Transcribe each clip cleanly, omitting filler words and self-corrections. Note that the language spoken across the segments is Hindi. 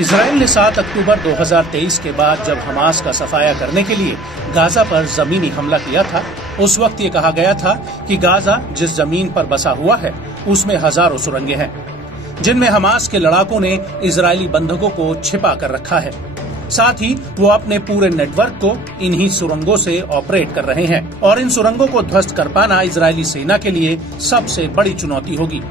इजराइल ने 7 अक्टूबर 2023 के बाद जब हमास का सफाया करने के लिए गाजा पर जमीनी हमला किया था, उस वक्त ये कहा गया था कि गाजा जिस जमीन पर बसा हुआ है उसमें हजारों सुरंगें हैं, जिनमें हमास के लड़ाकों ने इजरायली बंधकों को छिपा कर रखा है। साथ ही वो अपने पूरे नेटवर्क को इन्हीं सुरंगों से ऑपरेट कर रहे हैं और इन सुरंगों को ध्वस्त कर पाना इजरायली सेना के लिए सबसे बड़ी चुनौती होगी।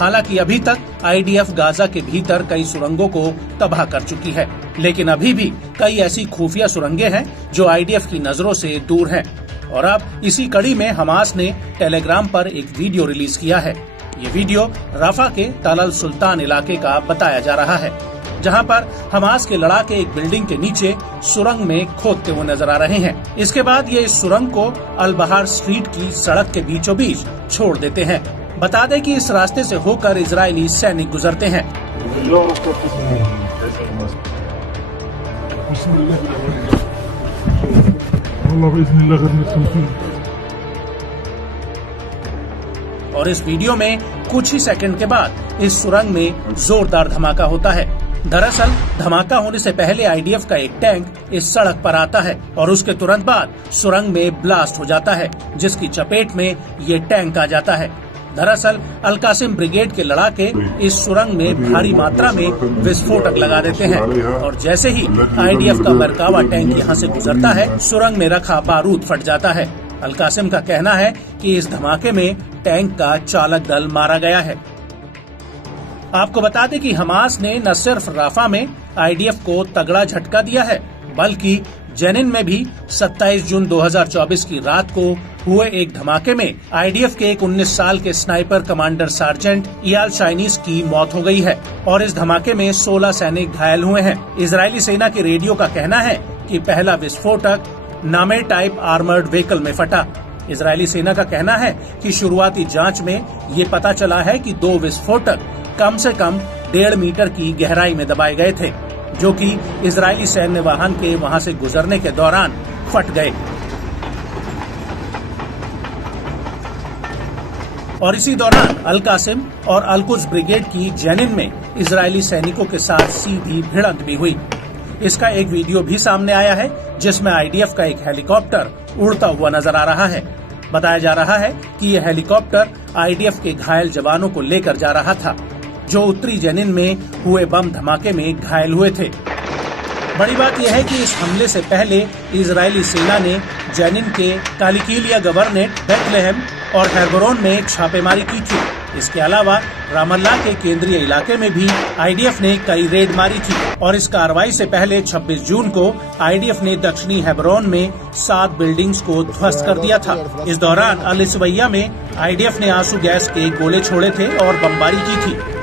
हालांकि अभी तक आईडीएफ गाजा के भीतर कई सुरंगों को तबाह कर चुकी है, लेकिन अभी भी कई ऐसी खुफिया सुरंगें हैं जो आईडीएफ की नजरों से दूर हैं। और अब इसी कड़ी में हमास ने टेलीग्राम पर एक वीडियो रिलीज किया है। ये वीडियो राफा के तल अल सुल्तान इलाके का बताया जा रहा है, जहां पर हमास के लड़ाके एक बिल्डिंग के नीचे सुरंग में खोदते हुए नजर आ रहे हैं। इसके बाद ये इस सुरंग को अल बहार स्ट्रीट की सड़क के बीचों बीच छोड़ देते हैं। बता दें कि इस रास्ते से होकर इजरायली सैनिक गुजरते हैं। और इस वीडियो में कुछ ही सेकंड के बाद इस सुरंग में जोरदार धमाका होता है। दरअसल धमाका होने से पहले आईडीएफ का एक टैंक इस सड़क पर आता है और उसके तुरंत बाद सुरंग में ब्लास्ट हो जाता है, जिसकी चपेट में ये टैंक आ जाता है। दरअसल अल कासिम ब्रिगेड के लड़ाके इस सुरंग में भारी मात्रा में विस्फोटक लगा देते हैं और जैसे ही आईडीएफ का मरकावा टैंक यहां से गुजरता है, सुरंग में रखा बारूद फट जाता है। अल कासिम का कहना है कि इस धमाके में टैंक का चालक दल मारा गया है। आपको बता दें कि हमास ने न सिर्फ राफा में आईडीएफ को तगड़ा झटका दिया है, बल्कि जेनिन में भी 27 जून 2024 की रात को हुए एक धमाके में आईडीएफ के एक 19 साल के स्नाइपर कमांडर सार्जेंट इयाल शाइनीस की मौत हो गई है और इस धमाके में 16 सैनिक घायल हुए हैं। इजरायली सेना के रेडियो का कहना है कि पहला विस्फोटक नामे टाइप आर्मर्ड व्हीकल में फटा। इजरायली सेना का कहना है कि शुरुआती जांच में ये पता चला है कि 2 विस्फोटक कम से कम 1.5 मीटर की गहराई में दबाए गए थे, जो कि इजरायली सैन्य वाहन के वहां से गुजरने के दौरान फट गए। और इसी दौरान अल कासिम और अल कुद्स ब्रिगेड की जेनिन में इजरायली सैनिकों के साथ सीधी भिड़ंत भी हुई। इसका एक वीडियो भी सामने आया है, जिसमें आईडीएफ का एक हेलीकॉप्टर उड़ता हुआ नजर आ रहा है। बताया जा रहा है कि यह हेलीकॉप्टर आईडीएफ के घायल जवानों को लेकर जा रहा था, जो उत्तरी जेनिन में हुए बम धमाके में घायल हुए थे। बड़ी बात यह है कि इस हमले से पहले इजरायली सेना ने जेनिन के कालिकिलिया गवर्नेट, बेथलेहम और हेब्रोन में छापेमारी की थी। इसके अलावा रामल्ला के केंद्रीय इलाके में भी आईडीएफ ने कई रेड मारी थी और इस कार्रवाई से पहले 26 जून को आईडीएफ ने दक्षिणी हेब्रोन में 7 बिल्डिंग्स को ध्वस्त कर दिया था। इस दौरान अल इसवैया में आईडीएफ ने आंसू गैस के गोले छोड़े थे और बमबारी की थी।